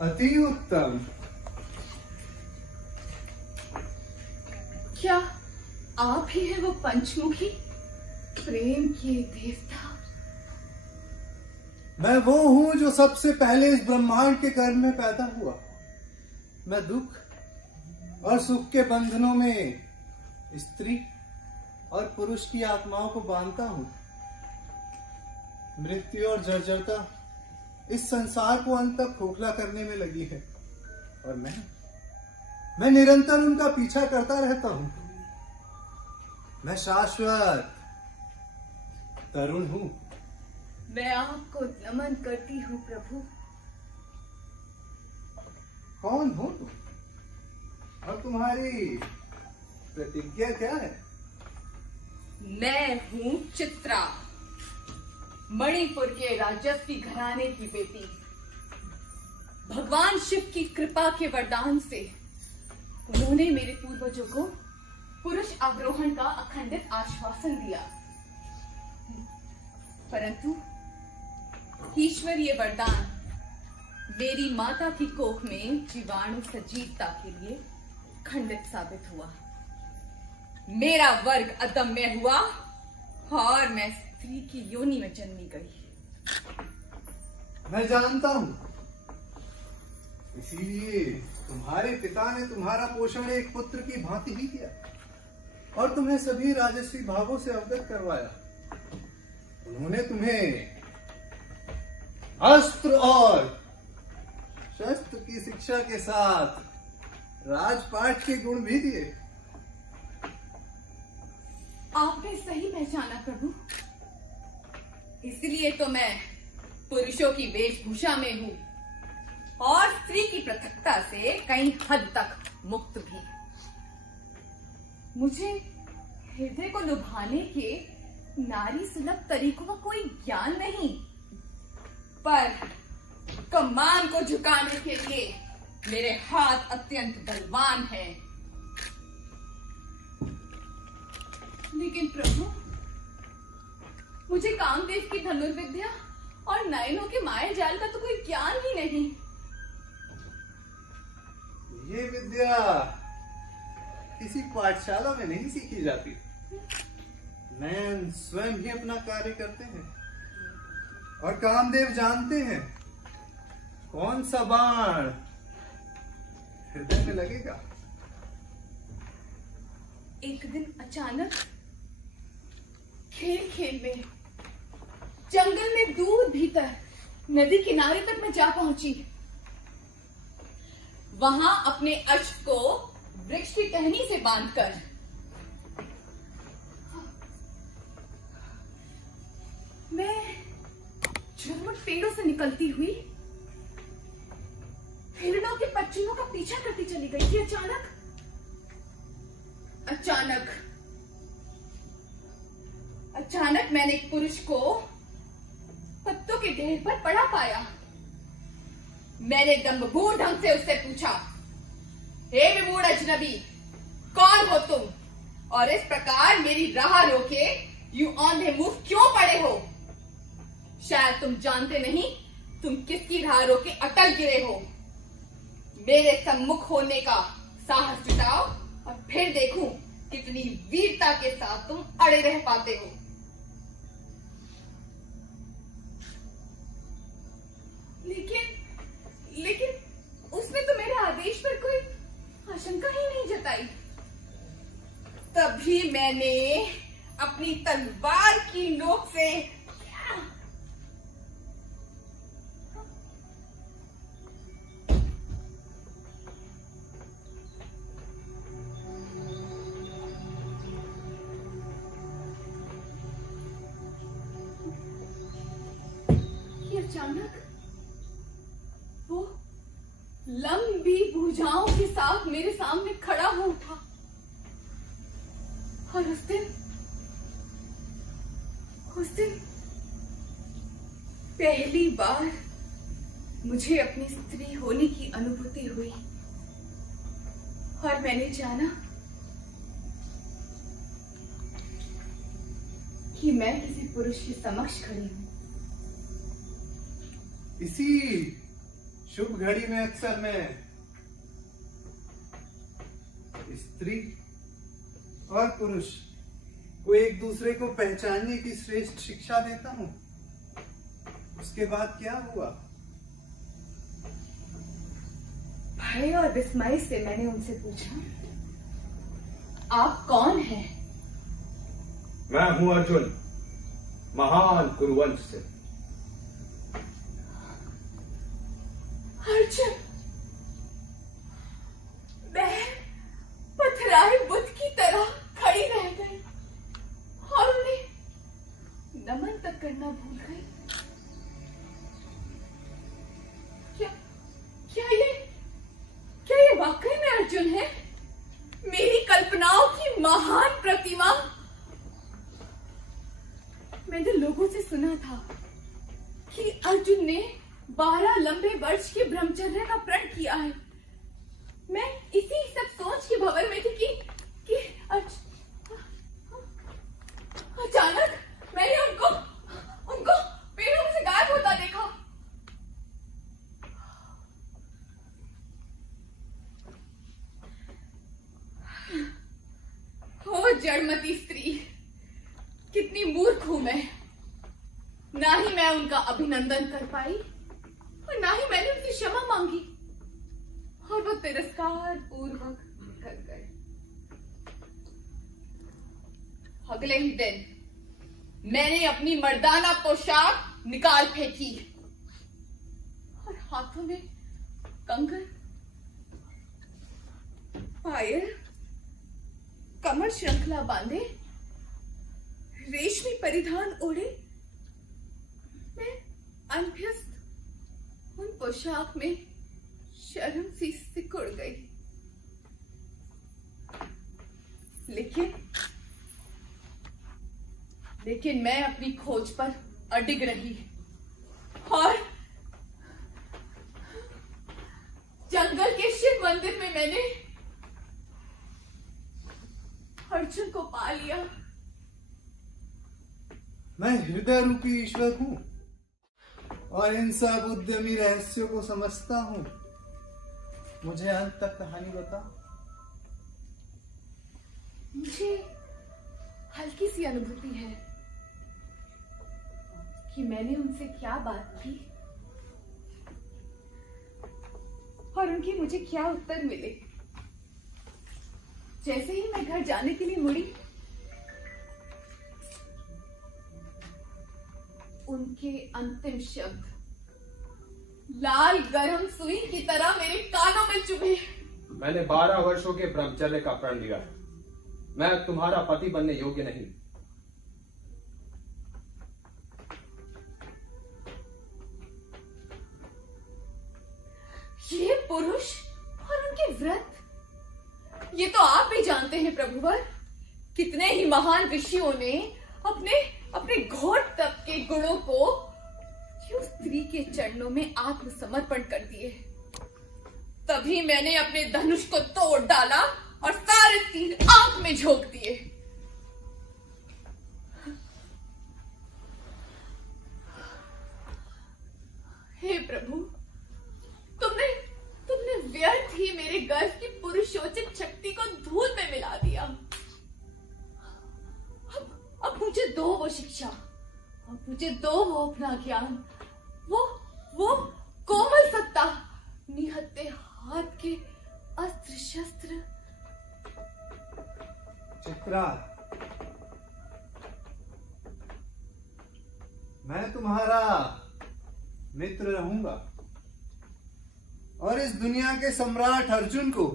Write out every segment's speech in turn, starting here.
अति उत्तम। क्या आप ही है वो पंचमुखी प्रेम के देवता? मैं वो हूं जो सबसे पहले इस ब्रह्मांड के गर्भ में पैदा हुआ। मैं दुख और सुख के बंधनों में स्त्री और पुरुष की आत्माओं को बांधता हूं। मृत्यु और जर्जरता इस संसार को अंत तक खोखला करने में लगी है और मैं निरंतर उनका पीछा करता रहता हूं। मैं शाश्वत तरुण हूं। मैं आपको नमन करती हूँ प्रभु। कौन हो तुम और तुम्हारी प्रतिज्ञा क्या है? मैं हूँ चित्रा, मणिपुर के राजस्वी घराने की बेटी। भगवान शिव की कृपा के वरदान से उन्होंने मेरे पूर्वजों को पुरुष आरोहण का अखंडित आश्वासन दिया, परंतु ईश्वरीय वरदान मेरी माता की कोख में जीवाणु सजीवता के लिए खंडित साबित हुआ। मेरा वर्ग अदम्य हुआ और मैं स्त्री की योनि में जन्मी गई। मैं जानता हूं, इसीलिए तुम्हारे पिता ने तुम्हारा पोषण एक पुत्र की भांति ही किया और तुम्हें सभी राजस्वी भावों से अवगत करवाया। उन्होंने तुम्हें अस्त्र और शस्त्र की शिक्षा के साथ राजपाट के गुण भी दिए। आपने सही पहचाना प्रभु। इसलिए तो मैं पुरुषों की वेशभूषा में हूँ और स्त्री की पृथकता से कई हद तक मुक्त भी। मुझे हृदय को लुभाने के नारी सुलभ तरीकों का कोई ज्ञान नहीं, पर कमान को झुकाने के लिए मेरे हाथ अत्यंत बलवान हैं। लेकिन प्रभु, मुझे कामदेव की धनुर्विद्या और नयनों के माया जाल का तो कोई ज्ञान ही नहीं। ये विद्या किसी पाठशाला में नहीं सीखी जाती। नयन स्वयं ही अपना कार्य करते हैं और कामदेव जानते हैं कौन सा बाण हृदय में लगेगा। एक दिन अचानक खेल खेल में जंगल में दूर भीतर नदी किनारे तक मैं जा पहुंची। वहां अपने अश्व को वृक्ष की टहनी से बांधकर मैं झुरमुट पेड़ों से निकलती हुई हिरणों के बच्चों का पीछा करती चली गई थी। अचानक अचानक मैंने एक पुरुष को पत्तों के ढेर पर पड़ा पाया। मैंने दम्भूर ढंग से उससे पूछा, हे विमूढ़ अजनबी, कौन हो तुम और इस प्रकार मेरी राह रोके यूं औंधे मुंह क्यों पड़े हो? शायद तुम जानते नहीं तुम किसकी राह रोके अटल गिरे हो। मेरे सम्मुख होने का साहस जुटाओ और फिर देखूं कितनी वीरता के साथ तुम अड़े रह पाते हो। लेकिन उसने तो मेरे आदेश पर कोई आशंका ही नहीं जताई। तभी मैंने अपनी तलवार की नोक से अचानक वो लंबी भुजाओं के साथ मेरे सामने खड़ा हो उठा। और उस दिन पहली बार मुझे अपनी स्त्री होने की अनुभूति हुई और मैंने जाना कि मैं किसी पुरुष के समक्ष खड़ी हूं। इसी शुभ घड़ी में अक्सर मैं स्त्री और पुरुष को एक दूसरे को पहचानने की श्रेष्ठ शिक्षा देता हूं। उसके बाद क्या हुआ? भय और विस्मय से मैंने उनसे पूछा, आप कौन हैं? मैं हूं अर्जुन, महान कुरुवंश से। अर्जुन, मैं पथराए बुद्ध की तरह खड़ी रह गई और उन्हें नमन तक करना भूल गई। क्या ये वाकई में अर्जुन है? मेरी कल्पनाओं की महान प्रतिमा। मैंने लोगों से सुना था कि अर्जुन ने 12 लंबे वर्ष के ब्रह्मचर्य का प्रण किया है। मैं इसी सब सोच के भंवर में थी कि अचानक मैंने उनको पेड़ों से गायब होता देखा। ओ जड़मती स्त्री, कितनी मूर्ख हूं मैं। ना ही मैं उनका अभिनंदन कर पाई और ना ही मैंने उनसे क्षमा मांगी और वो तिरस्कार पूर्वक निकल गए। अगले ही दिन मैंने अपनी मर्दाना पोशाक निकाल फेंकी और हाथों में कंगन, पायल, कमर श्रृंखला बांधे, रेशमी परिधान ओढ़े मैं अनभ्यस्त उन पोशाक में शर्म सी सिकुड़ गई। लेकिन मैं अपनी खोज पर अडिग रही और जंगल के शिव मंदिर में मैंने अर्जुन को पा लिया। मैं हृदय रूपी ईश्वर हूं और इन सब उद्यमी रहस्यों को समझता हूं। मुझे अंत तक कहानी बता। मुझे हल्की सी अनुभूति है कि मैंने उनसे क्या बात की और उनकी मुझे क्या उत्तर मिले। जैसे ही मैं घर जाने के लिए मुड़ी, उनके अंतिम शब्द लाल गरम सुई की तरह मेरे कानों में चुभे। मैंने 12 वर्षों के ब्रह्मचर्य का प्रण लिया है। मैं तुम्हारा पति बनने योग्य नहीं। ये पुरुष और उनके व्रत ये तो आप भी जानते हैं प्रभुवर, कितने ही महान ऋषियों ने अपने अपने घोर तप के गुणों को क्यों स्त्री के चरणों में आत्मसमर्पण कर दिए। तभी मैंने अपने धनुष को तोड़ डाला और सारे तीर आग में झोंक दिए। हे प्रभु, तुमने व्यर्थ ही मेरे गर्भ की पुरुषोचित शक्ति को धूल में मिला दिया। अब मुझे दो वो शिक्षा, अब मुझे दो वो अपना ज्ञान, वो कोमल सत्ता, निहत्ते हाथ के अस्त्र शस्त्र। चित्रा, मैं तुम्हारा मित्र रहूंगा और इस दुनिया के सम्राट अर्जुन को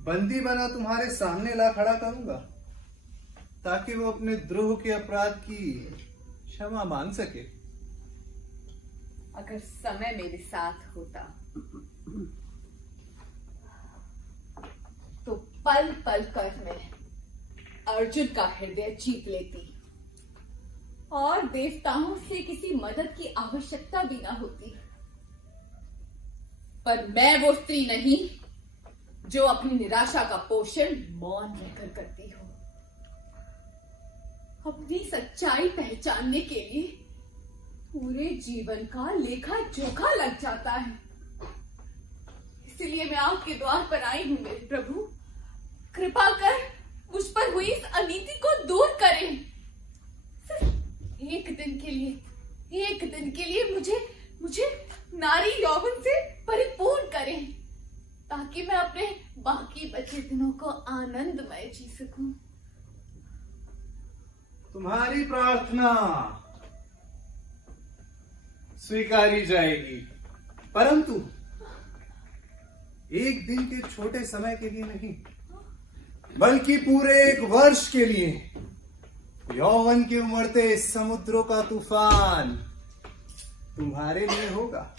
बंदी बना तुम्हारे सामने ला खड़ा करूंगा, ताकि वो अपने द्रोह के अपराध की क्षमा मांग सके। अगर समय मेरे साथ होता तो पल पल कर मैं अर्जुन का हृदय जीत लेती और देवताओं से किसी मदद की आवश्यकता भी ना होती। पर मैं वो स्त्री नहीं जो अपनी निराशा का पोषण मौन रहकर करती हो। अपनी सच्चाई पहचानने के लिए पूरे जीवन का लेखा जोखा लग जाता है। इसलिए मैं आपके द्वार पर आई हूं मेरे प्रभु, कृपा कर मुझ पर हुई इस अनीति को दूर करें। सिर्फ एक दिन के लिए मुझे नारी यौवन से परिपूर्ण करें, ताकि मैं अपने बाकी बचे दिनों को आनंदमय जी सकूं। तुम्हारी प्रार्थना स्वीकारी जाएगी, परंतु एक दिन के छोटे समय के लिए नहीं, बल्कि पूरे 1 वर्ष के लिए। यौवन के उमड़ते समुद्रों का तूफान तुम्हारे लिए होगा।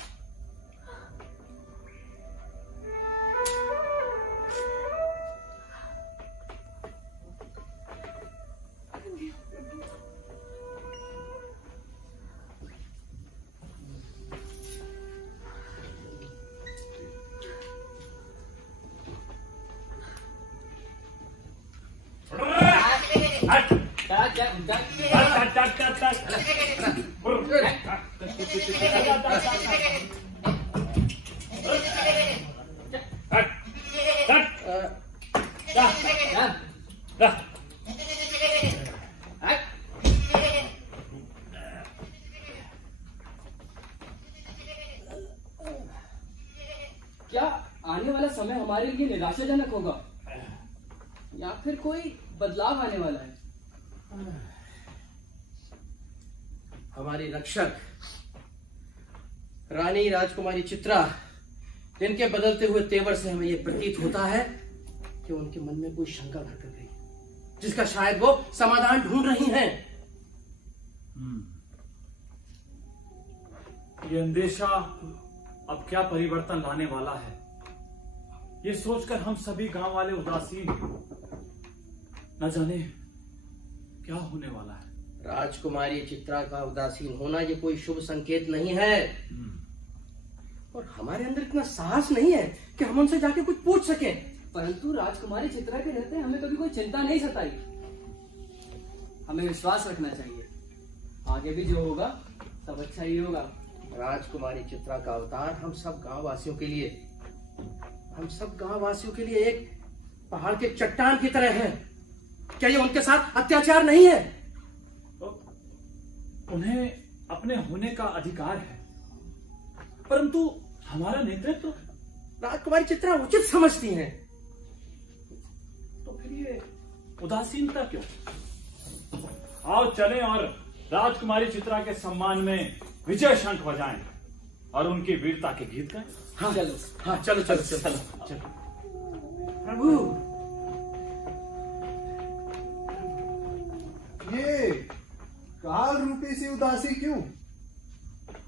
क्या आने वाला समय हमारे लिए निराशाजनक होगा या फिर कोई बदलाव आने वाला है? हमारी रक्षक रानी राजकुमारी चित्रा, जिनके बदलते हुए तेवर से हमें यह प्रतीत होता है कि उनके मन में कोई शंका घर कर गई, जिसका शायद वो समाधान ढूंढ रही हैं। ये अंदेशा अब क्या परिवर्तन लाने वाला है, ये सोचकर हम सभी गांव वाले उदासीन हैं। न जाने क्या होने वाला है। राजकुमारी चित्रा का उदासीन होना ये कोई शुभ संकेत नहीं है, और हमारे अंदर इतना साहस नहीं है कि हम उनसे जाके कुछ पूछ सकें। परंतु राजकुमारी चित्रा के रहते हमें कभी कोई चिंता नहीं सताई। हमें विश्वास रखना चाहिए, आगे भी जो होगा सब अच्छा ही होगा। राजकुमारी चित्रा का अवतार हम सब गांव वासियों के लिए एक पहाड़ के चट्टान की तरह है। क्या ये उनके साथ अत्याचार नहीं है? उन्हें अपने होने का अधिकार है, परंतु हमारा नेतृत्व राजकुमारी चित्रा उचित समझती हैं। तो फिर ये उदासीनता क्यों? आओ चलें और राजकुमारी चित्रा के सम्मान में विजय शंख बजाएं और उनकी वीरता के गीत गाएं। हाँ चलो, हाँ चलो चलो चलो चलो। प्रभु, ये काल रूपी सी उदासी क्यों?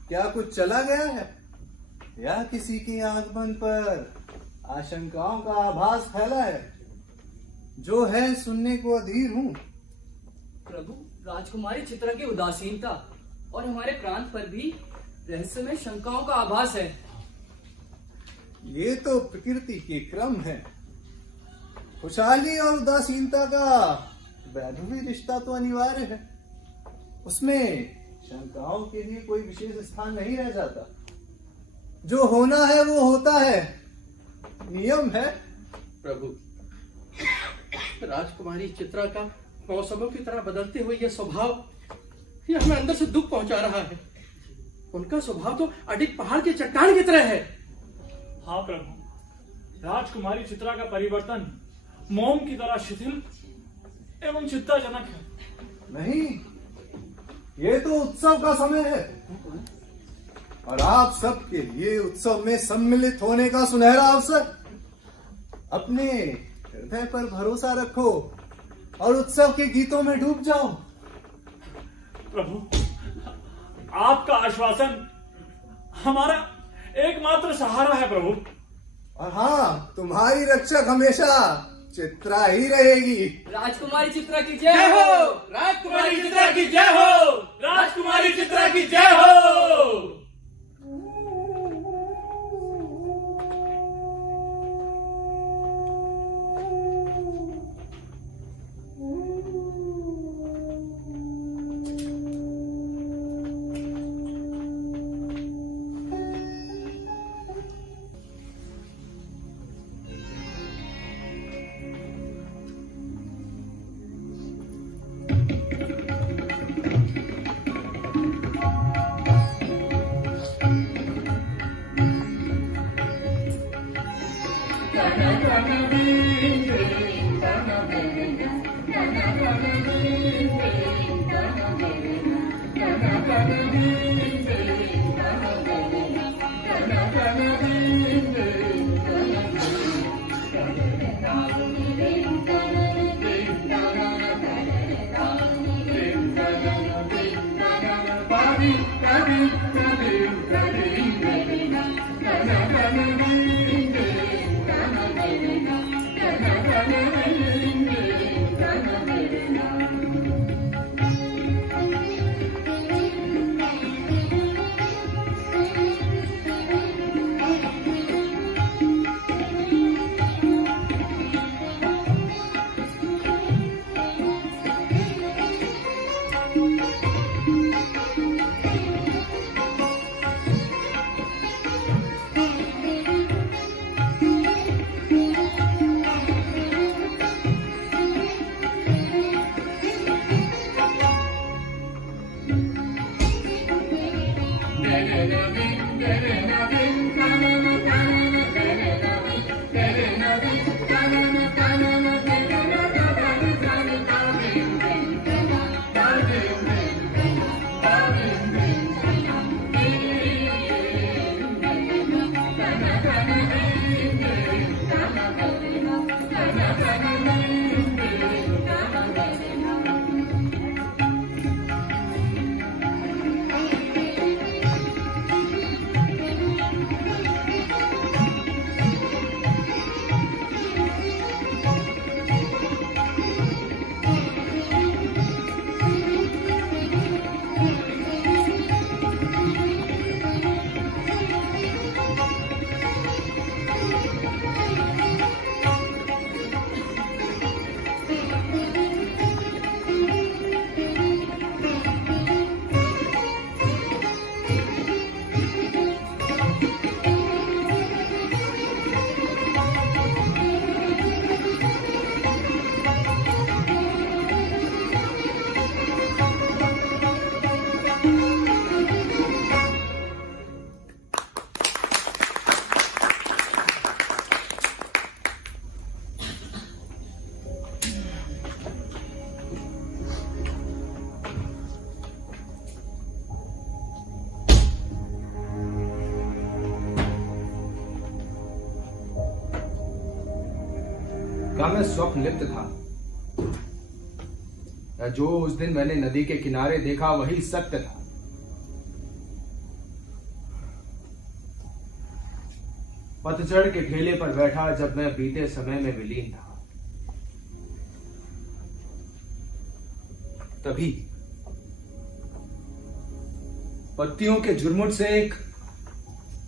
क्या कुछ चला गया है, या किसी के आगमन पर आशंकाओं का आभास फैला है? जो है सुनने को अधीर हूँ। प्रभु, राजकुमारी चित्रा की उदासीनता और हमारे प्रांत पर भी रहस्यमय शंकाओं का आभास है। ये तो प्रकृति के क्रम है। खुशहाली और उदासीनता का वैधवी रिश्ता तो अनिवार्य है। उसमें शंकाओं के लिए कोई विशेष स्थान नहीं रह जाता। जो होना है वो होता है, नियम है। प्रभु, राजकुमारी चित्रा का मौसमों की तरह बदलते हुए यह स्वभाव, यह हमें अंदर से दुख पहुंचा रहा है। उनका स्वभाव तो अडिग पहाड़ के चट्टान की तरह है। हाँ प्रभु, राजकुमारी चित्रा का परिवर्तन मोम की तरह शिथिल एवं चिंताजनक है। नहीं, ये तो उत्सव का समय है और आप सबके लिए उत्सव में सम्मिलित होने का सुनहरा अवसर। अपने हृदय पर भरोसा रखो और उत्सव के गीतों में डूब जाओ। प्रभु, आपका आश्वासन हमारा एकमात्र सहारा है प्रभु। और हाँ, तुम्हारी रक्षक हमेशा चित्रा ही रहेगी। राजकुमारी चित्रा की जय हो। राजकुमारी चित्रा की जय हो। राजकुमारी चित्रा की जय हो। का मैं स्वप्न लिप्त था, या जो उस दिन मैंने नदी के किनारे देखा वही सत्य था। पतझड़ के ठेले पर बैठा जब मैं बीते समय में विलीन था, तभी पत्तियों के झुरमुट से एक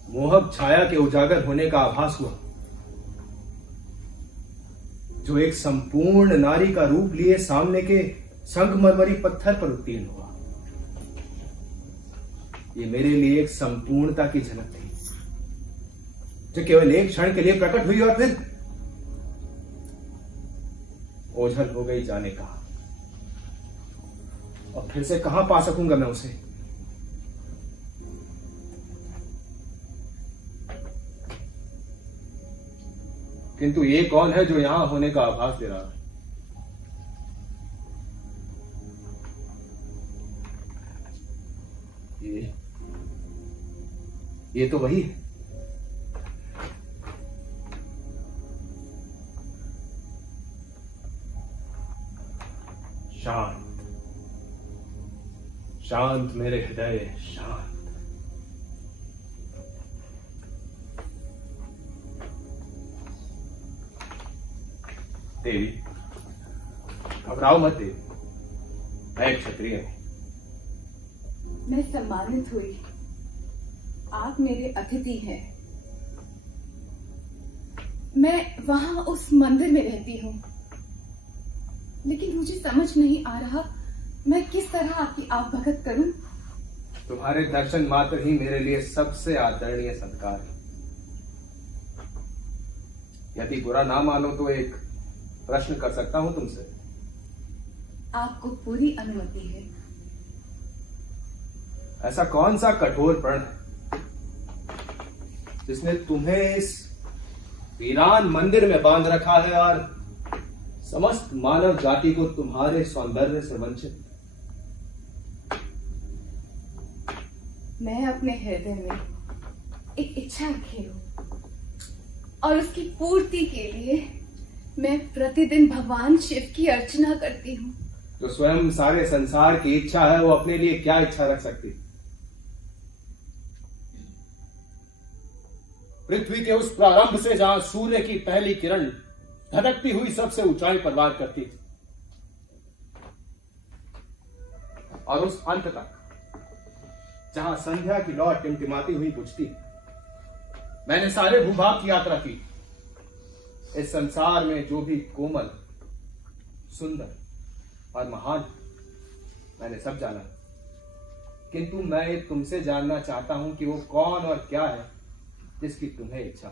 मोहक छाया के उजागर होने का आभास हुआ, जो एक संपूर्ण नारी का रूप लिए सामने के संगमरमरी पत्थर पर उत्तीर्ण हुआ। ये मेरे लिए एक संपूर्णता की झलक थी, जो केवल एक क्षण के लिए प्रकट हुई और फिर ओझल हो गई जाने का। और फिर से कहां पा सकूंगा मैं उसे? किंतु ये कौन है जो यहां होने का आभास दे रहा है? ये तो वही है। शांत शांत मेरे हृदय, शांत। देवी, घबराओ मत देवी, मैं एक क्षत्रिय हूं। मैं सम्मानित हुई। आप मेरे अतिथि हैं। मैं वहां उस मंदिर में रहती हूँ, लेकिन मुझे समझ नहीं आ रहा मैं किस तरह आपकी आवभगत करूं। तुम्हारे दर्शन मात्र ही मेरे लिए सबसे आदरणीय सत्कार है। यदि बुरा ना मानो तो एक प्रश्न कर सकता हूं तुमसे? आपको पूरी अनुमति है। ऐसा कौन सा कठोर प्रण है जिसने तुम्हें इस वीरान मंदिर में बांध रखा है और समस्त मानव जाति को तुम्हारे सौंदर्य से वंचित? मैं अपने हृदय में एक इच्छा रखी हूं, और उसकी पूर्ति के लिए मैं प्रतिदिन भगवान शिव की अर्चना करती हूँ। जो स्वयं सारे संसार की इच्छा है, वो अपने लिए क्या इच्छा रख सकती? पृथ्वी के उस प्रारंभ से जहां सूर्य की पहली किरण धधकती हुई सबसे ऊंचाई पर वार करती थी, और उस अंत तक जहां संध्या की लौ टिमटिमाती हुई बुझती, मैंने सारे भूभाग की यात्रा की। इस संसार में जो भी कोमल, सुंदर और महान, मैंने सब जाना। किंतु मैं तुमसे जानना चाहता हूं कि वो कौन और क्या है जिसकी तुम्हें इच्छा?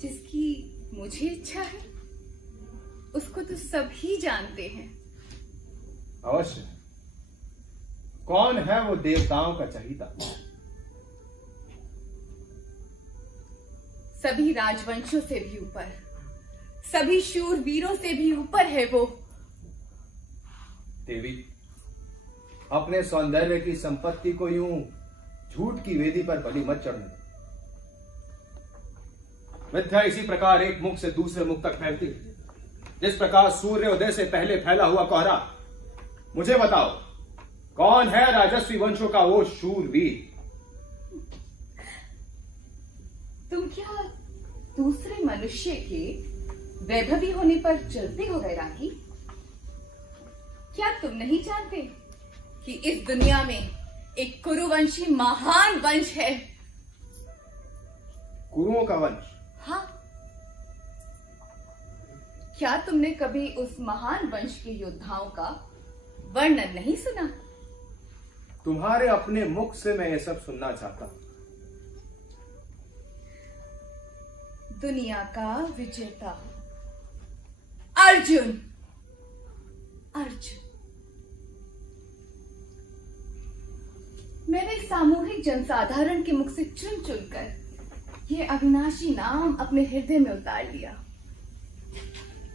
जिसकी मुझे इच्छा है उसको तो सभी जानते हैं। अवश्य। कौन है वो देवताओं का चहीता? सभी राजवंशों से भी ऊपर, सभी शूरवीरों से भी ऊपर है वो। देवी, अपने सौंदर्य की संपत्ति को यूं झूठ की वेदी पर बलि मत चढ़ने। मिथ्या इसी प्रकार एक मुख से दूसरे मुख तक फैलती, जिस प्रकार सूर्योदय से पहले फैला हुआ कोहरा। मुझे बताओ, कौन है राजस्वी वंशों का वो शूरवीर? तुम क्या दूसरे मनुष्य के वैभवी होने पर चलते हो वैरागी? क्या तुम नहीं जानते कि इस दुनिया में एक कुरुवंशी महान वंश है? कुरुओं का वंश? हाँ। क्या तुमने कभी उस महान वंश के योद्धाओं का वर्णन नहीं सुना? तुम्हारे अपने मुख से मैं ये सब सुनना चाहता हूं। दुनिया का विजेता अर्जुन। अर्जुन। मैंने सामूहिक जनसाधारण के मुख से चुन चुनकर ये अविनाशी नाम अपने हृदय में उतार लिया।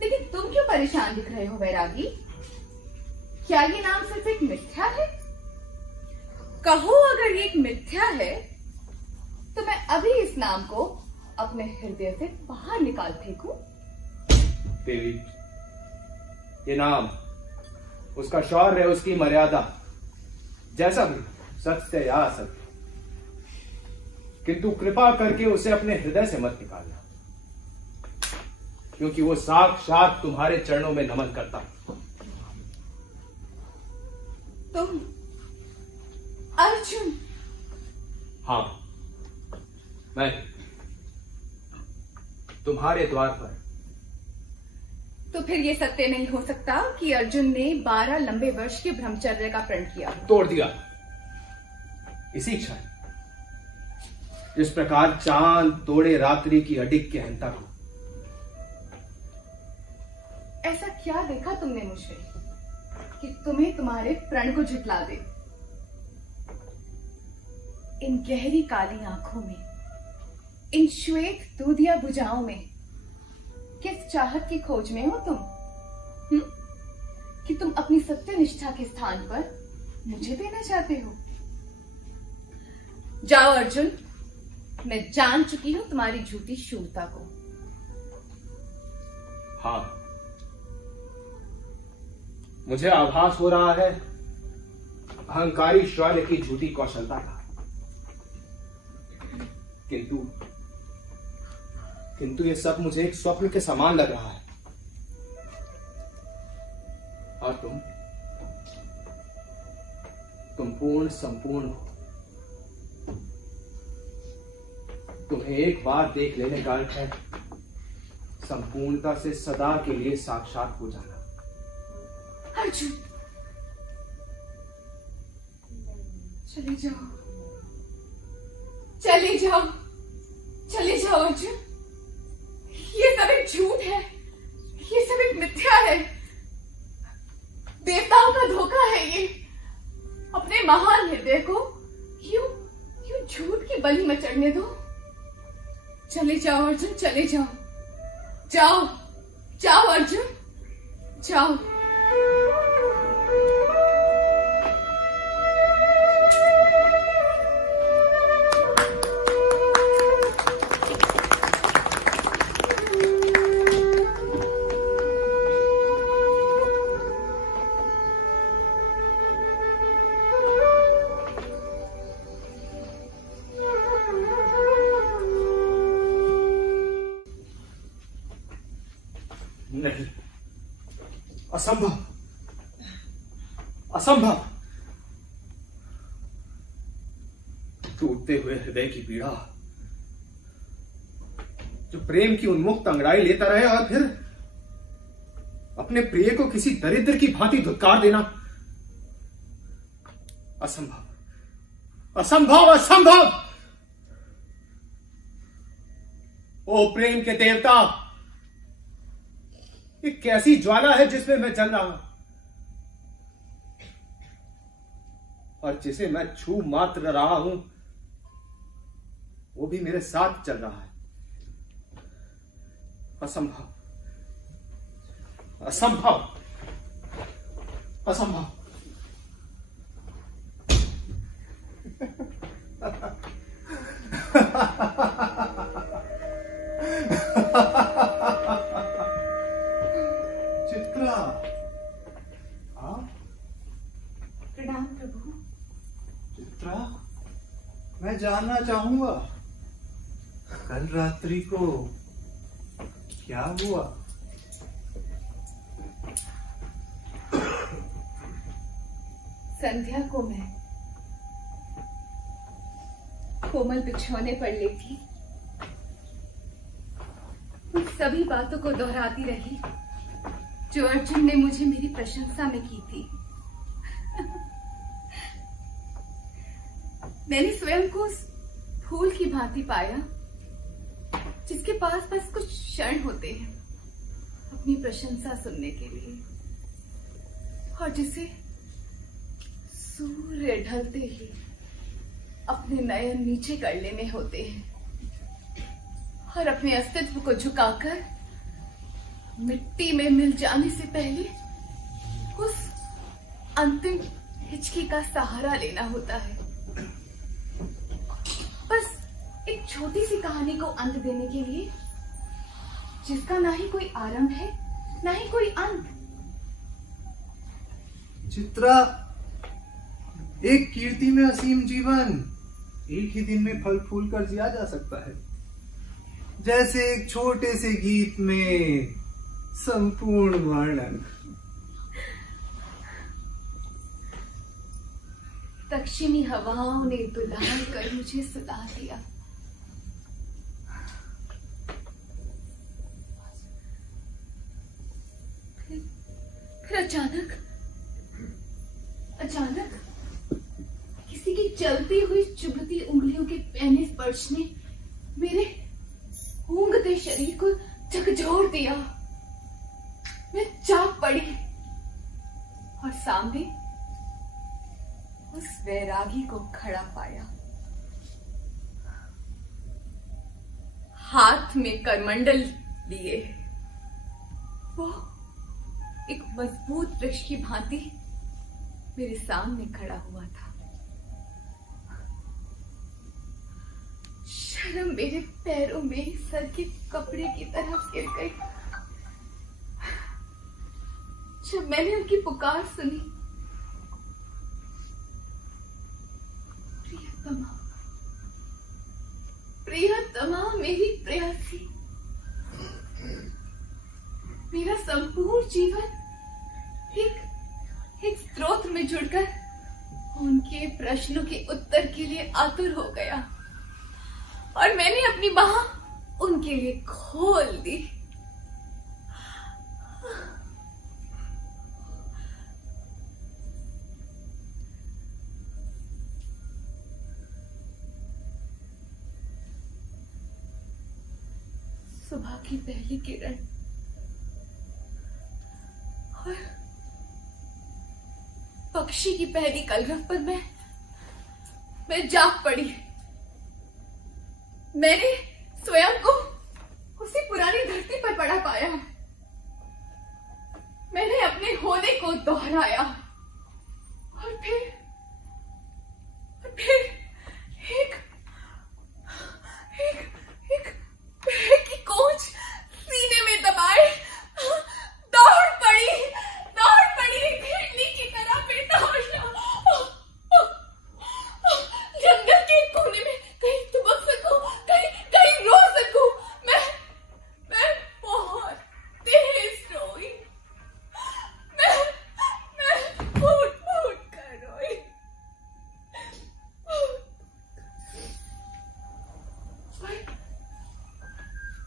लेकिन तुम क्यों परेशान दिख रहे हो वैरागी? क्या ये नाम सिर्फ एक मिथ्या है? कहो अगर ये एक मिथ्या है तो मैं अभी इस नाम को अपने हृदय से बाहर निकाल फेंकूं। देवी, ये नाम, उसका शौर्य, उसकी मर्यादा, जैसा भी सत्य या असत्य, किंतु कृपा करके उसे अपने हृदय से मत निकालना, क्योंकि वो साक्षात तुम्हारे चरणों में नमन करता है। तुम अर्जुन? हाँ, मैं तुम्हारे द्वार पर। तो फिर ये सत्य नहीं हो सकता कि अर्जुन ने 12 लंबे वर्ष के ब्रह्मचर्य का प्रण किया। तोड़ दिया इसी क्षण, जिस प्रकार चांद तोड़े रात्रि की अडिग गहनता को। ऐसा क्या देखा तुमने मुझे कि तुम्हें तुम्हारे प्रण को झुठला दे? इन गहरी काली आंखों में, इन श्वेत दूधिया भुजाओं में किस चाहत की खोज में हो तुम? कि तुम अपनी सत्य निष्ठा के स्थान पर मुझे देना चाहते हो? जाओ अर्जुन, मैं जान चुकी हूं तुम्हारी झूठी शूरता को। हाँ, मुझे आभास हो रहा है अहंकारी शौर्य की झूठी कौशलता का। किंतु ये सब मुझे एक स्वप्न के समान लग रहा है। और तुम पूर्ण संपूर्ण हो। तुम्हें एक बार देख लेने का अर्थ है संपूर्णता से सदा के लिए साक्षात हो जाना। अर्जुन, चले जाओ, चले जाओ, चले जाओ अर्जुन। ये सब एक झूठ है, ये सब एक मिथ्या है, देवताओं का धोखा है ये। अपने महान हृदय को यूं झूठ की बलि में चढ़ने दो। चले जाओ अर्जुन, चले जाओ, जाओ जाओ अर्जुन, जाओ। नहीं, असंभव, असंभव। टूटते हुए हृदय की पीड़ा, जो प्रेम की उन्मुक्त अंगड़ाई लेता रहे और फिर अपने प्रिय को किसी दरिद्र की भांति धुतकार देना। असंभव, असंभव, असंभव। ओ प्रेम के देवता, ये कैसी ज्वाला है जिसमें मैं जल रहा हूं और जिसे मैं छू मात्र रहा हूं वो भी मेरे साथ चल रहा है। असंभव, असंभव, असंभव। चित्रा, आप? प्रणाम प्रभु। चित्रा, मैं जानना चाहूंगा कल रात्रि को क्या हुआ? संध्या को मैं कोमल बिछौने पर लेटी उन सभी बातों को दोहराती रही जो अर्जुन ने मुझे मेरी प्रशंसा में की थी। मैंने स्वयं को उस फूल की भांति पाया जिसके पास बस कुछ क्षण होते हैं अपनी प्रशंसा सुनने के लिए, और जिसे सूर्य ढलते ही अपने नयन नीचे कर लेने होते हैं और अपने अस्तित्व को झुकाकर मिट्टी में मिल जाने से पहले उस अंतिम हिचकी का सहारा लेना होता है। बस एक छोटी सी कहानी को अंत देने के लिए जिसका ना ही कोई आरंभ है ना ही कोई अंत। चित्रा, एक कीर्ति में असीम जीवन एक ही दिन में फल फूल कर जिया जा सकता है, जैसे एक छोटे से गीत में संपूर्ण वर्णन। दक्षिणी हवाओं ने दुलार कर मुझे सुला दिया। फिर अचानक किसी की चलती हुई चुभती उंगलियों के पैने स्पर्श ने मेरे ऊँघते शरीर को झकझोर दिया। मैं जाग पड़ी और सामने उस वैरागी को खड़ा पाया, हाथ में करमंडल लिए। वो एक मजबूत वृक्ष की भांति मेरे सामने खड़ा हुआ था। शर्म मेरे पैरों में सर के कपड़े की तरह गिर गई जब मैंने उनकी पुकार सुनी, प्रियतमा, प्रियतमा, मेरी प्रेयसी। मेरा संपूर्ण जीवन एक स्रोत में जुड़कर उनके प्रश्नों के उत्तर के लिए आतुर हो गया और मैंने अपनी बाह उनके लिए खोल दी। सुबह की पहली किरण और पक्षी की पहली कलरव पर मैं जाग पड़ी। मैंने स्वयं को उसी पुरानी धरती पर पड़ा पाया। मैंने अपने होने को दोहराया और फिर एक पैर की कोंच सीने में दबाए दौड़ पड़ी घिरनी की तरह बेतहाशा। जंगल के कोने में कहीं दुबक सकूं, कहीं रो सकूं। मैं बहुत तेज रोई। मैं फूट कर रोई।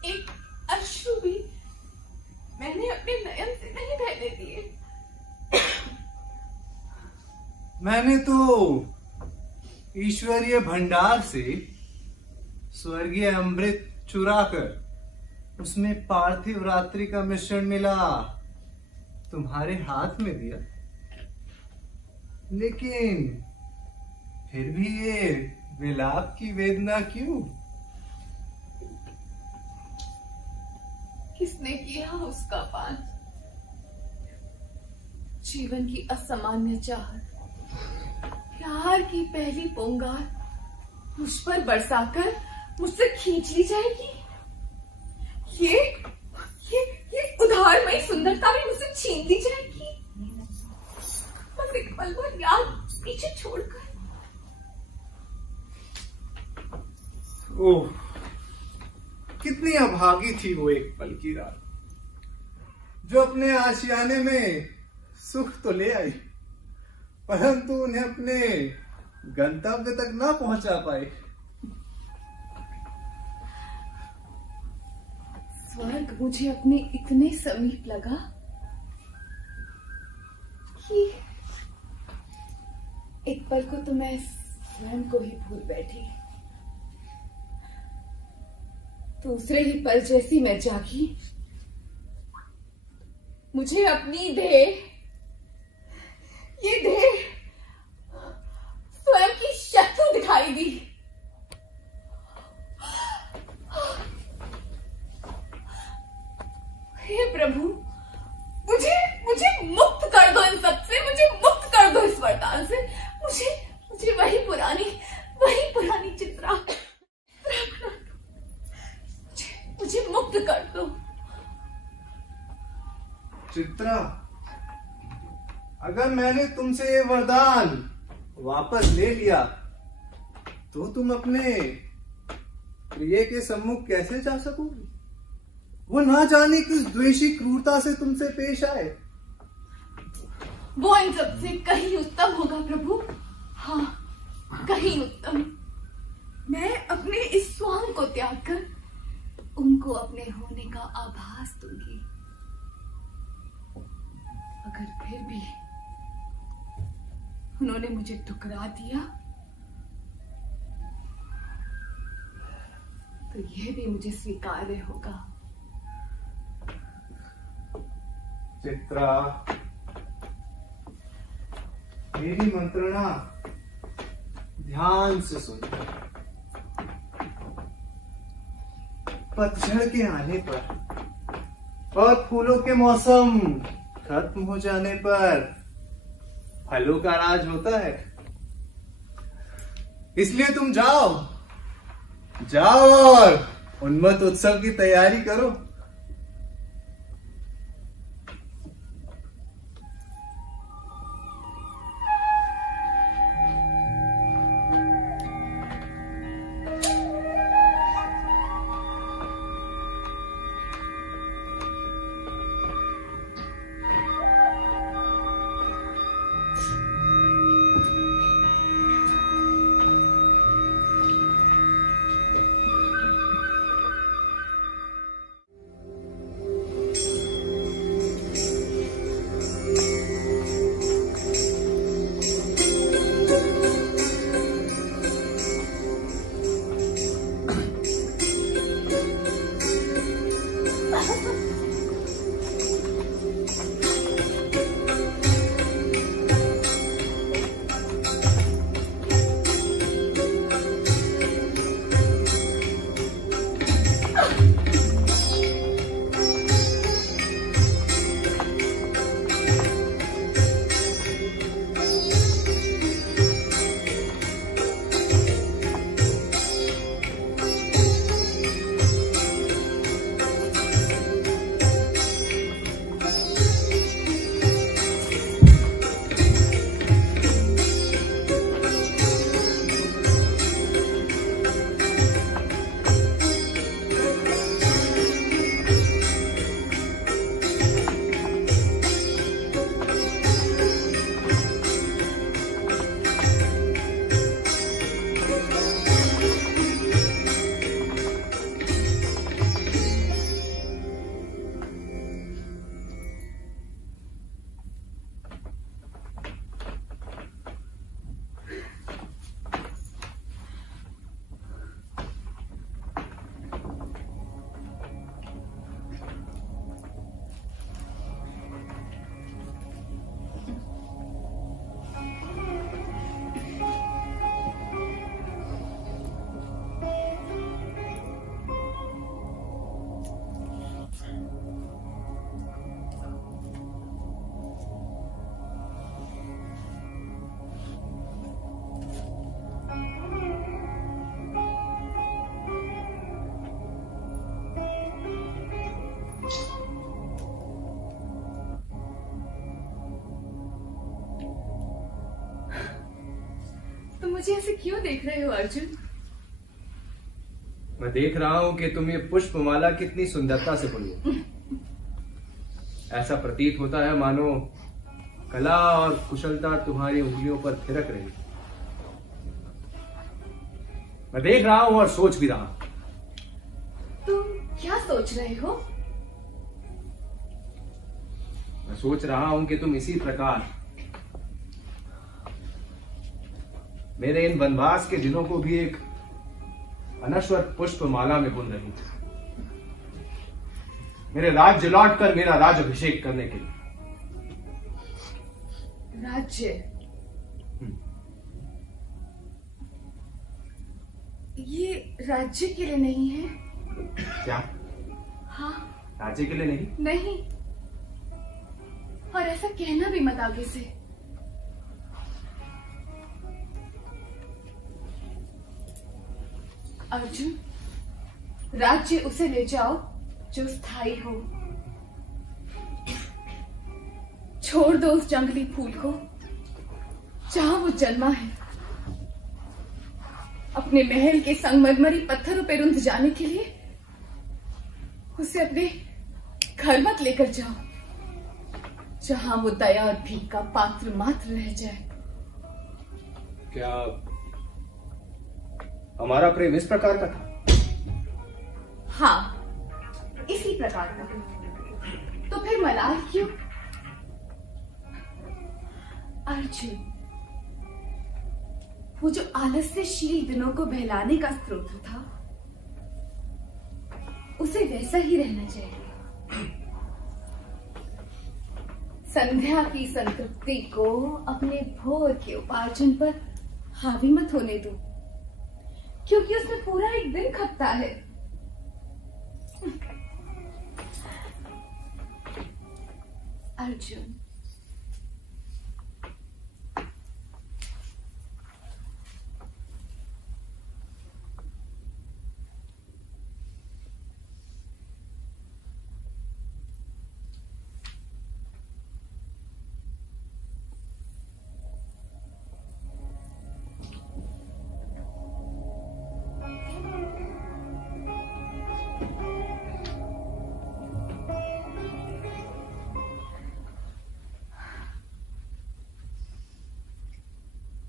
एक अश्रु भी मैंने अपने नयन से नहीं बहने दिए। मैंने तो ईश्वरीय भंडार से स्वर्गीय अमृत चुराकर उसमें पार्थिव रात्रि का मिश्रण मिला तुम्हारे हाथ में दिया, लेकिन फिर भी ये विलाप की वेदना क्यों? किसने किया उसका पान? जीवन की असामान्य चाहत, प्यार की पहली पोंगार मुझ पर बरसाकर मुझसे खींच ली जाएगी। ये उधारमयी सुंदरता भी मुझसे छीन ली जाएगी। बस एक पल भर याद पीछे छोड़कर। ओह, कितनी अभागी थी वो एक पल की रात, जो अपने आशियाने में सुख तो ले आई, परंतु उन्हें अपने गंतव्य तक ना पहुंचा पाए। स्वर्ग मुझे अपने इतने समीप लगा कि एक पल को तो मैं स्वयं को ही भूल बैठी। दूसरे ही पल जैसी मैं जागी, मुझे अपनी देह, ये देह स्वयं की शत्रु दिखाई दी। हे प्रभु, मुझे मुक्त कर दो इन सब से, मुझे मुक्त कर दो इस वरदान से। मुझे वही पुरानी चित्रा, मुझे मुक्त कर दो। चित्रा, अगर मैंने तुमसे ये वरदान वापस ले लिया तो तुम अपने प्रिय के सम्मुख कैसे जा सकोगी? वो ना जाने किस द्वेषी क्रूरता से तुमसे पेश आए। वो इन सबसे कहीं उत्तम होगा प्रभु। हाँ, कहीं उत्तम। मैं अपने इस स्वांग को त्याग कर उनको अपने होने का आभास दूंगी। अगर फिर भी उन्होंने मुझे ठुकरा दिया तो यह भी मुझे स्वीकार्य होगा। चित्रा, मेरी मंत्रणा ध्यान से सुन। पतझड़ के आने पर और फूलों के मौसम खत्म हो जाने पर फलों का राज होता है। इसलिए तुम जाओ और उन्मत्त उत्सव की तैयारी करो। मुझे ऐसे क्यों देख रहे हो अर्जुन? मैं देख रहा हूं कि तुम ये पुष्पमाला कितनी सुंदरता से बुनी हो। ऐसा प्रतीत होता है मानो कला और कुशलता तुम्हारी उंगलियों पर थिरक रही। मैं देख रहा हूं और सोच भी रहा हूं। तुम क्या सोच रहे हो? मैं सोच रहा हूं कि तुम इसी प्रकार मेरे इन वनवास के दिनों को भी एक अनश्वर पुष्पमाला में बुन रही थी, मेरे राज्य लौट कर मेरा राज अभिषेक करने के लिए। राज्य? ये राज्य के लिए नहीं है। क्या? हाँ। राज्य के लिए नहीं? नहीं, और ऐसा कहना भी मत आगे से। अर्जुन, राज्य उसे ले जाओ जो स्थायी हो। छोड़ दो उस जंगली फूल को जहां वो जन्मा है। अपने महल के संगमरमरी पत्थरों पर रुंध जाने के लिए उसे अपने घर मत लेकर जाओ, जहां वो दया और भीख का पात्र मात्र रह जाए। क्या हमारा प्रेम इस प्रकार का था? हाँ, इसी प्रकार का। तो फिर मलाल क्यों? अर्जुन, वो जो आलस्यशील दिनों को बहलाने का स्रोत था, उसे वैसा ही रहना चाहिए। संध्या की संतृप्ति को अपने भोर के उपार्जन पर हावी मत होने दो, क्योंकि उसमें पूरा एक दिन खपता है। अर्जुन,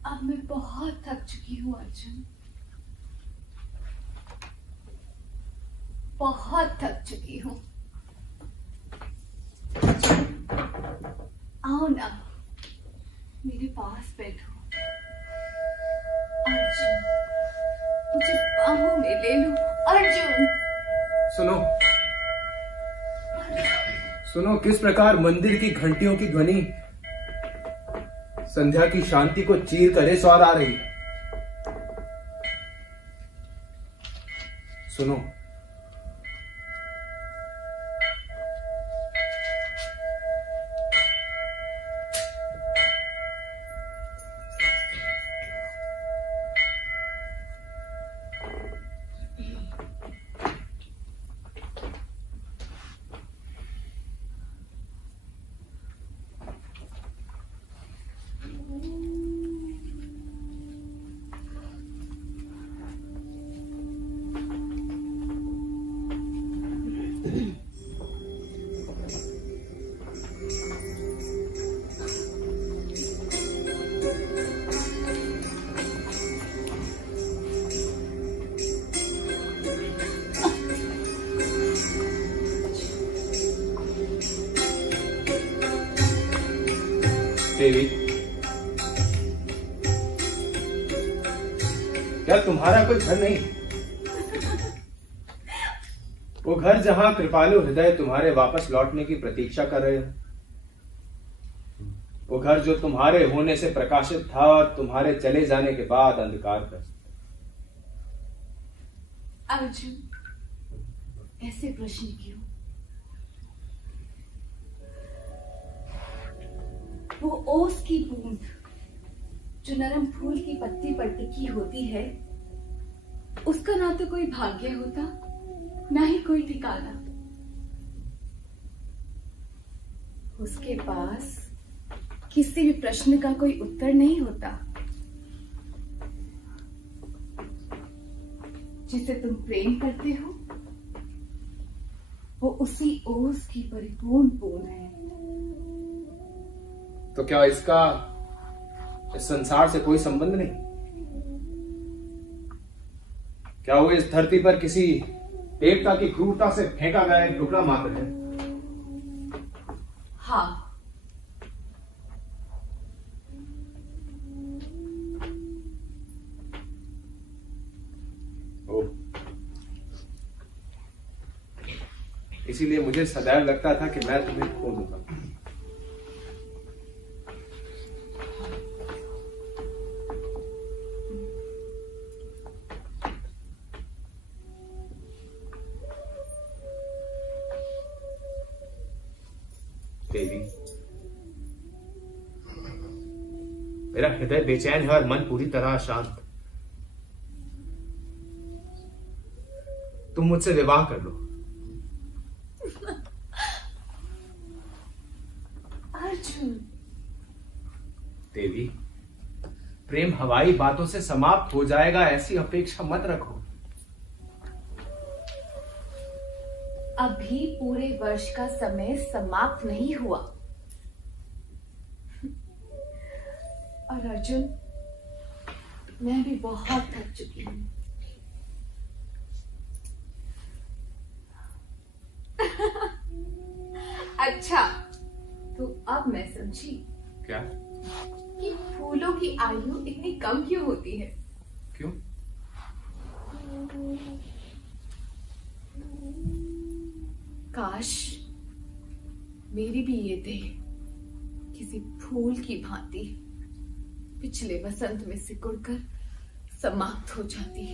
अब मैं बहुत थक चुकी हूँ अर्जुन, बहुत थक चुकी हूँ। आओ ना, मेरे पास बैठो। अर्जुन, मुझे बाहों में ले लो। अर्जुन, सुनो सुनो, किस प्रकार मंदिर की घंटियों की ध्वनि संध्या की शांति को चीर कर इस ओर आ रही। सुनो, देवी, क्या तुम्हारा कोई घर नहीं? वो घर जहां कृपालु हृदय तुम्हारे वापस लौटने की प्रतीक्षा कर रहे हो, वो घर जो तुम्हारे होने से प्रकाशित था और तुम्हारे चले जाने के बाद अंधकार कर। अर्जुन, ऐसे प्रश्न क्यों? वो ओस की बूंद जो नरम फूल की पत्ती पर टिकी होती है, उसका ना तो कोई भाग्य होता, ना ही कोई ठिकाना। उसके पास किसी भी प्रश्न का कोई उत्तर नहीं होता। जिसे तुम प्रेम करते हो, वो उसी ओस की परिपूर्ण बूंद है। तो क्या इसका इस संसार से कोई संबंध नहीं? क्या वो इस धरती पर किसी देवता की क्रूरता से फेंका गया एक टुकड़ा मात्र है? हाँ, इसीलिए मुझे सदैव लगता था कि मैं तुम्हें खो दूंगा। देवी, मेरा हृदय बेचैन है और मन पूरी तरह अशांत। तुम मुझसे विवाह कर लो। अर्जुन, देवी, प्रेम हवाई बातों से समाप्त हो जाएगा ऐसी अपेक्षा मत रखो। अभी पूरे वर्ष का समय समाप्त नहीं हुआ। और अर्जुन, मैं भी बहुत थक चुकी हूँ। अच्छा, तो अब मैं समझी क्या? कि फूलों की आयु इतनी कम क्यों होती है। क्यों? काश मेरी भी ये देह किसी फूल की भांति पिछले वसंत में सिकुड़कर समाप्त हो जाती।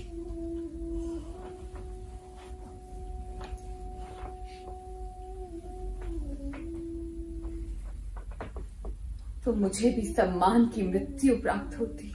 तो मुझे भी सम्मान की मृत्यु प्राप्त होती।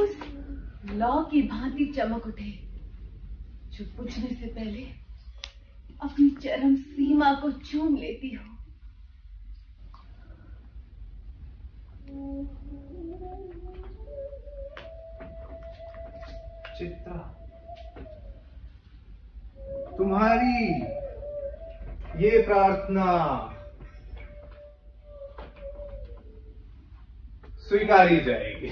उस लौ की भांति चमक उठे जो बुझने से पहले अपनी चरम सीमा को चूम लेती हो। चित्रा, तुम्हारी ये प्रार्थना स्वीकारी जाएगी।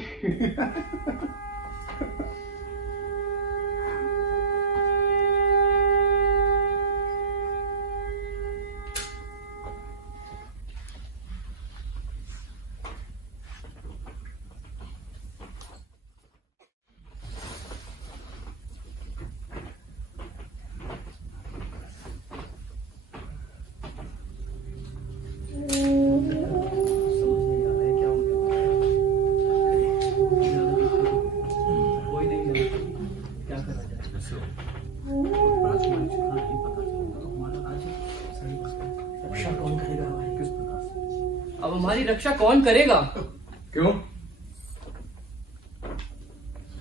रक्षा कौन करेगा हमारी? किस प्रकार से? अब हमारी रक्षा कौन करेगा? क्यों?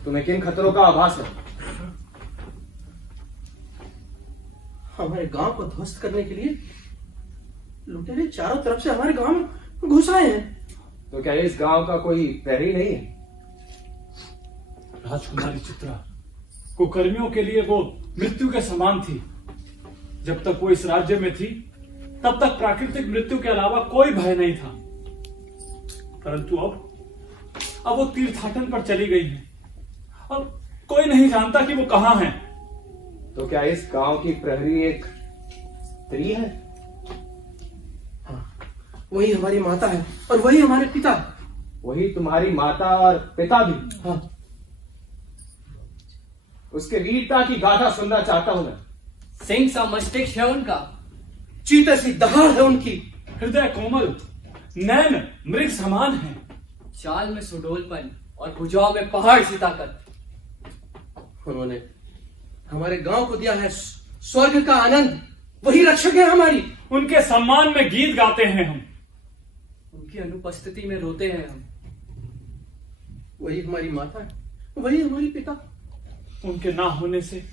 तुम्हें किन खतरों का आभास है? हमारे गांव को ध्वस्त करने के लिए लुटेरे चारों तरफ से हमारे गांव में घुस आए हैं। तो क्या इस गांव का कोई प्रहरी नहीं है? राजकुमारी चित्रा, कुकर्मियों के लिए वो मृत्यु के समान थी। जब तक वो इस राज्य में थी तब तक प्राकृतिक मृत्यु के अलावा कोई भय नहीं था, परंतु अब वो तीर्थाटन पर चली गई है और कोई नहीं जानता कि वो कहां है। तो क्या इस गांव की प्रहरी एक स्त्री है? हाँ, वही हमारी माता है और वही हमारे पिता। वही तुम्हारी माता और पिता भी? हाँ। उसके वीरता की गाथा सुनना चाहता हूं मैं। सिंह सा मस्तिष्क है उनका, चीते सी दहाड़ है उनकी, हृदय कोमल, नैन मृग समान है, चाल में सुडोलपन और भुजाओं में पहाड़ सी ताकत। उन्होंने हमारे गांव को दिया है स्वर्ग का आनंद। वही रक्षक है हमारी। उनके सम्मान में गीत गाते हैं हम, उनकी अनुपस्थिति में रोते हैं हम। वही हमारी माता है, वही हमारी पिता। उनके ना होने से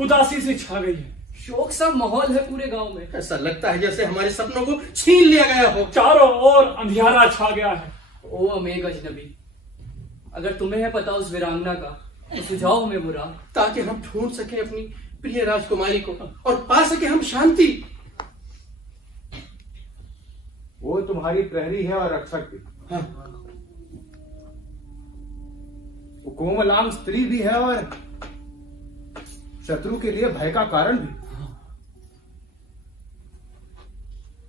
उदासी से छा गई है। शोक सा माहौल है पूरे गांव में। ऐसा लगता है जैसे हमारे सपनों को छीन लिया गया हो। चारों ओर अंधियारा छा गया है। ओ अमेग अजनबी, अगर तुम्हें है पता उस वीरांगना का तो सुझाव हमें वो राह, ताकि हम ढूंढ सके अपनी प्रिय राजकुमारी को और पा सके हम शांति। वो तुम्हारी प्रहरी है और रक्षक भी। हाँ। वो कोमलांग स्त्री भी है और शत्रु के लिए भय का कारण भी।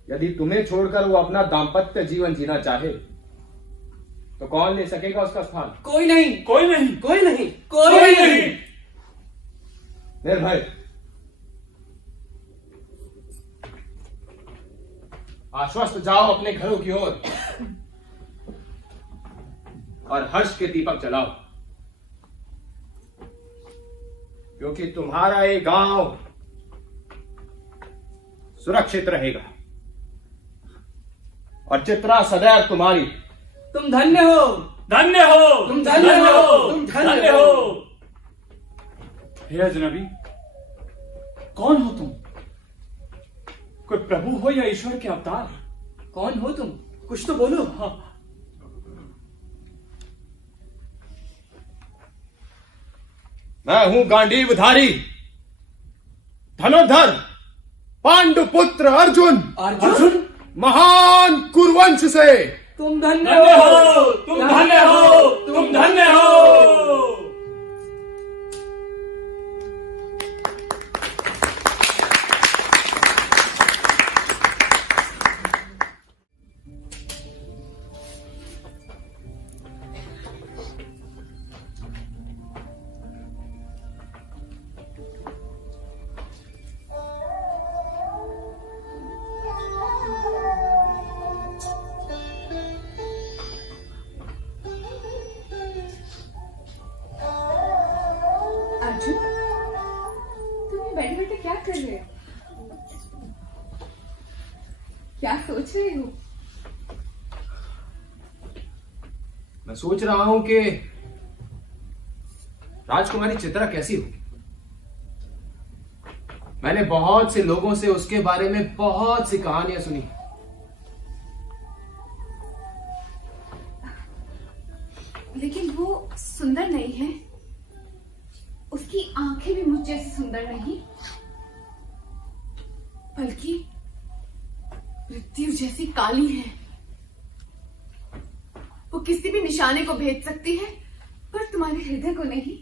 यदि तुम्हें छोड़कर वो अपना दाम्पत्य जीवन जीना चाहे तो कौन ले सकेगा उसका स्थान? कोई नहीं, कोई नहीं, कोई नहीं, कोई नहीं। निर्भय, आश्वस्त जाओ अपने घरों की ओर और हर्ष के दीपक जलाओ, क्योंकि तुम्हारा ये गांव सुरक्षित रहेगा और चित्रा सदैव तुम्हारी। तुम धन्य हो, धन्य हो, तुम धन्य हो, तुम धन्य हो। हे अजनबी, कौन हो तुम? कोई प्रभु हो या ईश्वर के अवतार? कौन हो तुम? कुछ तो बोलो। हाँ। मैं हूं गांडीवधारी धनुर्धर पांडुपुत्र अर्जुन, अर्जुन, महान कुरुवंश से। तुम धन्य धन्य हो, हो, तुम धन्य हो, तुम धन्य हो। अर्जुन, तुम बैठे बैठे क्या कर रहे हो? क्या सोच रहे हो? मैं सोच रहा हूं कि राजकुमारी चित्रा कैसी होगी। मैंने बहुत से लोगों से उसके बारे में बहुत सी कहानियां सुनी। लेकिन वो सुंदर नहीं है। उसकी आंखें भी मुझ जैसी सुंदर नहीं, बल्कि मृत्यु जैसी काली है। वो किसी भी निशाने को भेद सकती है, पर तुम्हारे हृदय को नहीं।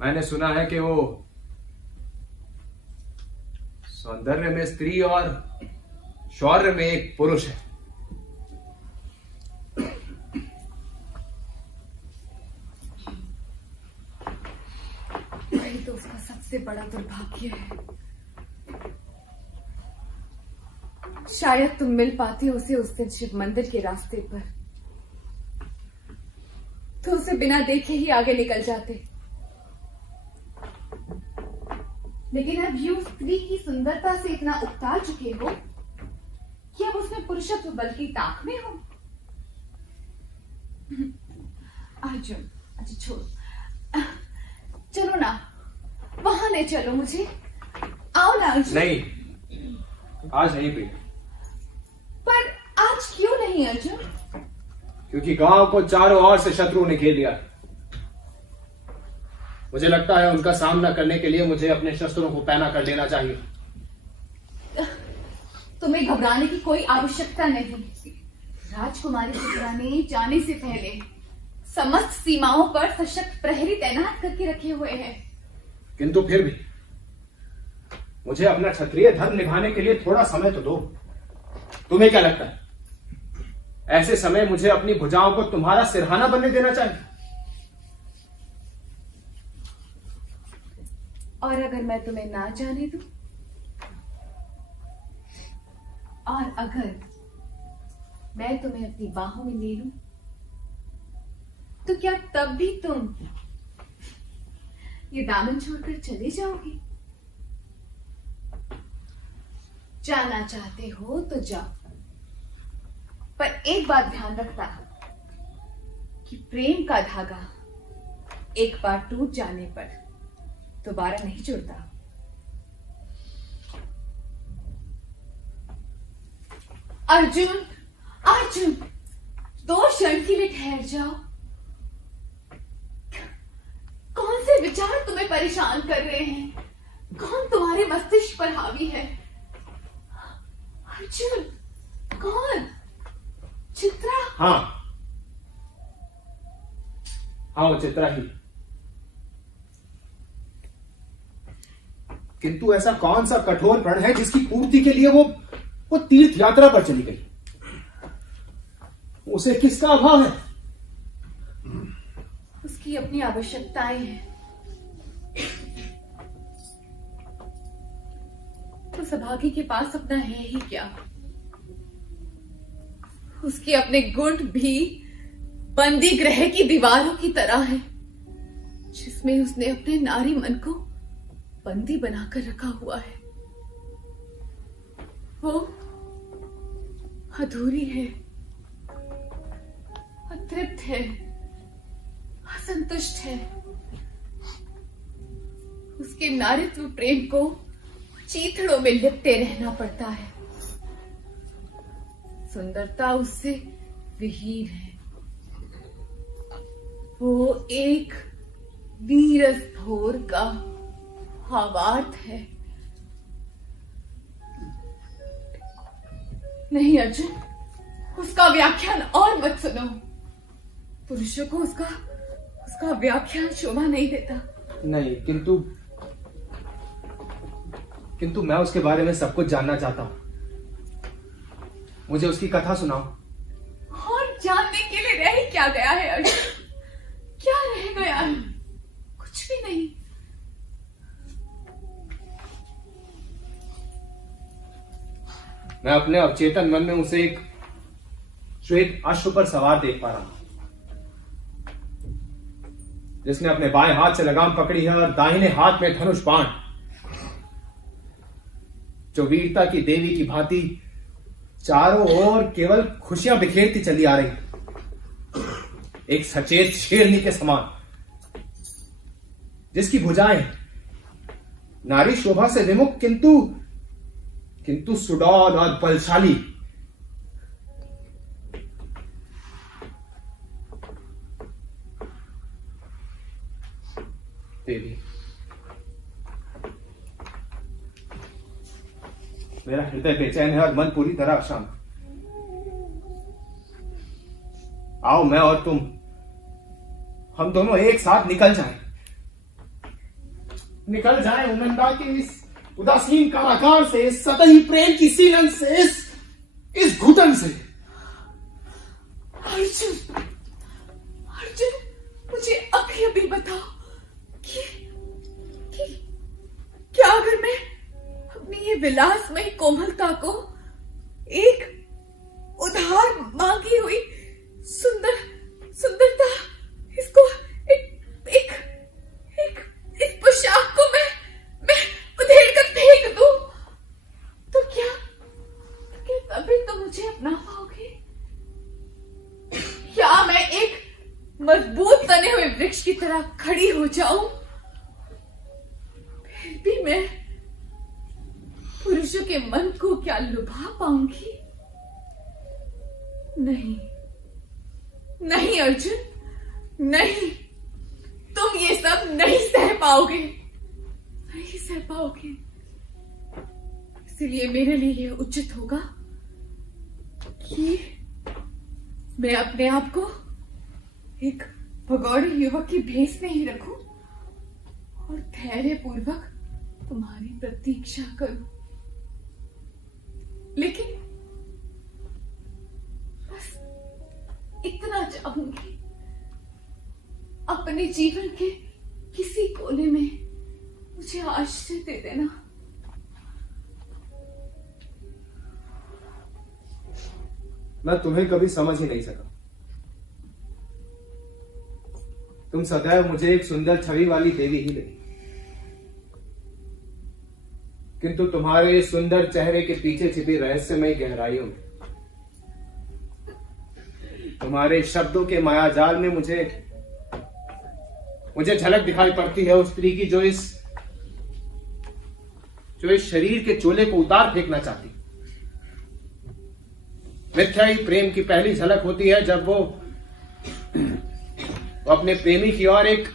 मैंने सुना है कि वो सौंदर्य में स्त्री और शौर्य में एक पुरुष है। वही तो उसका सबसे बड़ा दुर्भाग्य है। शायद तुम मिल पाते उसे उस दिन शिव मंदिर के रास्ते पर, तो उसे बिना देखे ही आगे निकल जाते। लेकिन अब यू स्त्री की सुंदरता से इतना उकता चुके हो कि अब उसमें पुरुषत्व बल की ताक में हो। अर्जुन, अच्छा छोड़ो, चलो ना, वहां ले चलो मुझे। आओ ना अर्जुन। नहीं, आज नहीं प्रिय, पर आज क्यों नहीं अर्जुन? क्योंकि गांव को चारों ओर से शत्रु ने घेर लिया। मुझे लगता है उनका सामना करने के लिए मुझे अपने शस्त्रों को पैना कर लेना चाहिए। तुम्हें घबराने की कोई आवश्यकता नहीं। राजकुमारी चित्रा ने जाने से पहले समस्त सीमाओं पर सशक्त प्रहरी तैनात करके रखे हुए हैं। किंतु फिर भी मुझे अपना क्षत्रिय धर्म निभाने के लिए थोड़ा समय तो दो। तुम्हें क्या लगता है, ऐसे समय मुझे अपनी भुजाओं को तुम्हारा सिरहाना बनने देना चाहिए? और अगर मैं तुम्हें ना जाने दूं, और अगर मैं तुम्हें अपनी बाहों में ले लूं, तो क्या तब भी तुम ये दामन छोड़कर चले जाओगे? जाना चाहते हो तो जाओ, पर एक बात ध्यान रखना कि प्रेम का धागा एक बार टूट जाने पर दोबारा नहीं जुड़ता। अर्जुन, अर्जुन, 2 क्षण के लिए ठहर जाओ। कौन से विचार तुम्हें परेशान कर रहे हैं? कौन तुम्हारे मस्तिष्क पर हावी है? अर्जुन, कौन? चित्रा? हाँ, वो चित्रा ही। किंतु ऐसा कौन सा कठोर प्रण है जिसकी पूर्ति के लिए वो तीर्थ यात्रा पर चली गई? उसे किसका अभाव है? उसकी अपनी आवश्यकताएं हैं। तो सभागी के पास अपना है ही क्या? उसके अपने गुण भी बंदी गृह की दीवारों की तरह है, जिसमें उसने अपने नारी मन को बंदी बनाकर रखा हुआ है। वो अधूरी है, अतृप्त है, असंतुष्ट है। उसके नारित्व प्रेम को चीथड़ों में लिपटे रहना पड़ता है। सुंदरता उससे विहीन है। वो एक नीरस भोर का भावार्थ है। नहीं अर्जुन, उसका व्याख्यान और मत सुनो। पुरुषों को उसका व्याख्यान शोभा नहीं देता। नहीं, किंतु मैं उसके बारे में सब कुछ जानना चाहता हूं। मुझे उसकी कथा सुनाओ। और जानने के लिए रह ही क्या गया है अर्जुन? क्या रह गया है? कुछ भी नहीं। मैं अपने अवचेतन मन में उसे एक श्वेत अश्व पर सवार देख पा रहा हूं, जिसने अपने बाएं हाथ से लगाम पकड़ी है और दाहिने हाथ में धनुष बाण, जो वीरता की देवी की भांति चारों ओर केवल खुशियां बिखेरती चली आ रही, एक सचेत शेरनी के समान, जिसकी भुजाएं नारी शोभा से विमुख किंतु सुडौल और बलशाली। देवी, मेरा हृदय बेचैन है और मन पूरी तरह अशांत। आओ, मैं और तुम, हम दोनों एक साथ निकल जाएं उनंदा के इस उदासीन कारागार से, इस सतही प्रेम की सीलन से, इस घुटन से। अर्जुन, अर्जुन, मुझे अभी अभी बताओ कि क्या अगर मैं अपनी ये विलासमयी कोमलता को एक उधार मांगी हुई सुंदरता, इसको एक पोशाक को मैं उधेड़ कर फेंक दूं, तो क्या तभी तो मुझे अपना पाओगे? क्या मैं एक मजबूत तने हुए वृक्ष की तरह खड़ी हो जाऊं, फिर भी मैं पुरुषों के मन को क्या लुभा पाऊंगी? नहीं, नहीं अर्जुन, नहीं, तुम ये सब नहीं सह पाओगे, नहीं सह पाओगे। इसलिए मेरे लिए यह उचित होगा कि मैं अपने आप को एक भगौड़े युवक की भेष में ही रखूं और धैर्यपूर्वक तुम्हारी प्रतीक्षा करूं। लेकिन बस इतना चाहूंगी, अपने जीवन के किसी कोने में मुझे आश्रय दे देना। मैं तुम्हें कभी समझ ही नहीं सका। तुम सदैव मुझे एक सुंदर छवि वाली देवी ही लगी, किंतु तुम्हारे सुंदर चेहरे के पीछे छिपी रहस्यमय गहराइयों में, तुम्हारे शब्दों के मायाजाल में मुझे मुझे झलक दिखाई पड़ती है उस स्त्री की जो इस शरीर के चोले को उतार फेंकना चाहती। मिथ्या ही प्रेम की पहली झलक होती है जब वो अपने प्रेमी की ओर एक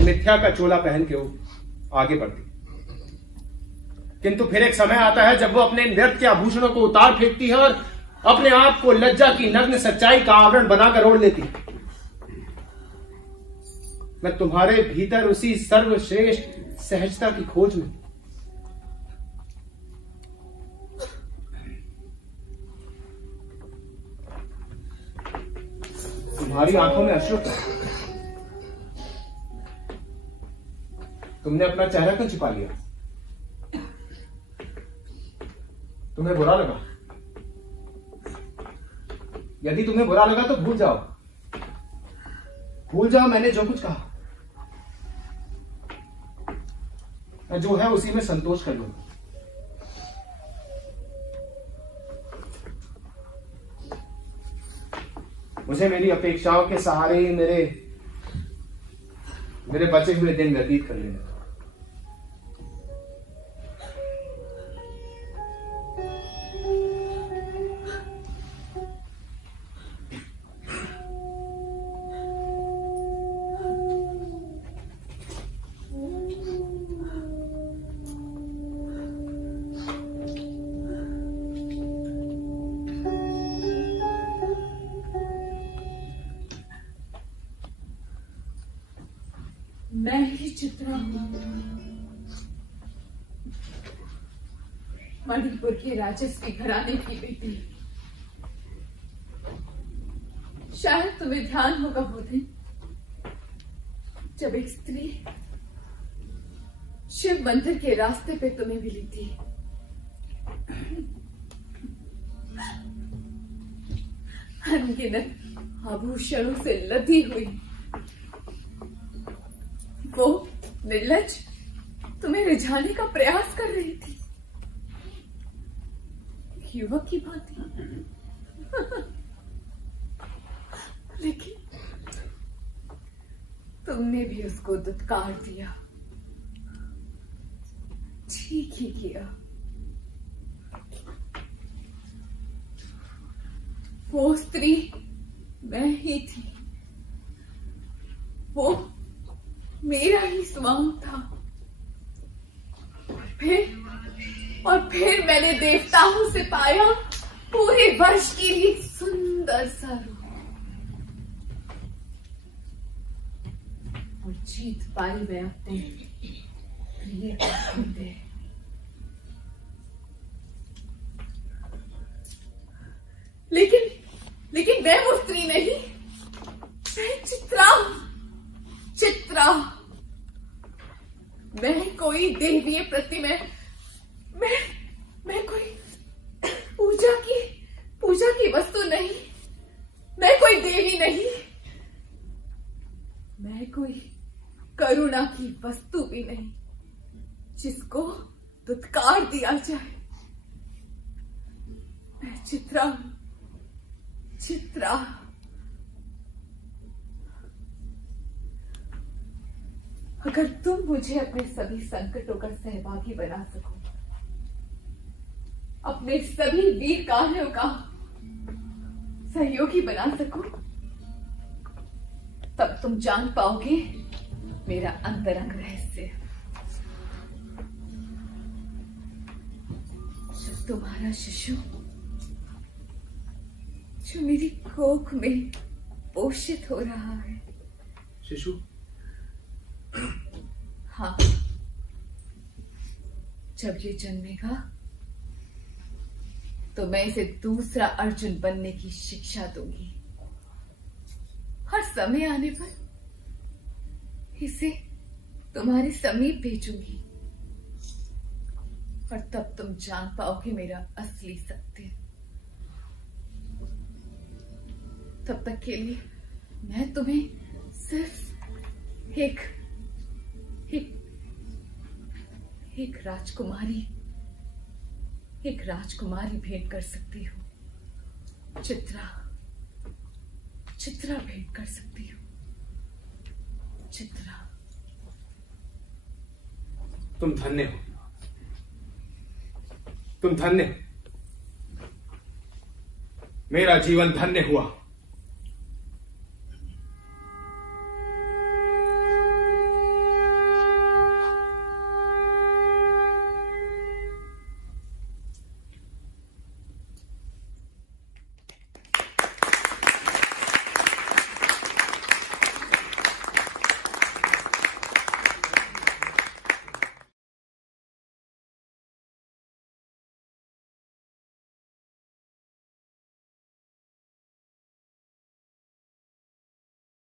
मिथ्या का चोला पहन के वो आगे बढ़ती। किंतु फिर एक समय आता है जब वो अपने व्यर्थ के आभूषणों को उतार फेंकती है और अपने आप को लज्जा की नग्न सच्चाई का आवरण बनाकर ओढ़ लेती है। मैं तुम्हारे भीतर उसी सर्वश्रेष्ठ सहजता की खोज में तुम्हारी आंखों में अश्रु था। तुमने अपना चेहरा क्यों छिपा लिया? तुम्हें बुरा लगा? यदि तुम्हें बुरा लगा तो भूल जाओ मैंने जो कुछ कहा। मैं जो है उसी में संतोष कर लूंगा। मुझे मेरी अपेक्षाओं के सहारे ही मेरे बचे हुए दिन व्यतीत कर लेने। मैं ही चित्रा हूं, मणिपुर के राजस्वी घराने की बेटी। शायद तुम्हें ध्यान होगा वो दिन जब एक स्त्री शिव मंदिर के रास्ते पे तुम्हें मिली थी। अनगिनत आभूषणों से लदी हुई वो निर्लज तुम्हें रिझाने का प्रयास कर रही थी, युवक की भांति। लेकिन तुमने भी उसको दुत्कार दिया। ठीक ही किया। वो स्त्री मैं ही थी, वो मेरा ही स्वांग था। और फिर मैंने देवताओं से पाया पूरे वर्ष के लिए सुंदर सा रूप। और जीत पाई मैं अपने प्रिय हृदय। लेकिन मैं वो स्त्री नहीं, मैं चित्रा। मैं कोई देवीय प्रतिमा, मैं कोई पूजा की वस्तु नहीं। मैं कोई देवी नहीं, मैं कोई करुणा की वस्तु भी नहीं जिसको दुत्कार दिया जाए। मैं चित्रा। अगर तुम मुझे अपने सभी संकटों का सहभागी बना सको, अपने सभी वीर कार्यों का सहयोगी बना सको, तब तुम जान पाओगे मेरा अंतरंग रहस्य। जब तुम्हारा शिशु जो मेरी कोख में पोषित हो रहा है। शिशु? हाँ, जब ये जन्मेगा तो मैं इसे दूसरा अर्जुन बनने की शिक्षा दूंगी। हर समय आने पर इसे तुम्हारे समीप भेजूंगी और तब तुम जान पाओगे मेरा असली सत्य। तब तक के लिए मैं तुम्हें सिर्फ एक राजकुमारी भेंट कर सकती हूँ। चित्रा भेंट कर सकती हूँ। चित्रा। तुम धन्य हो, तुम धन्य हो। मेरा जीवन धन्य हुआ।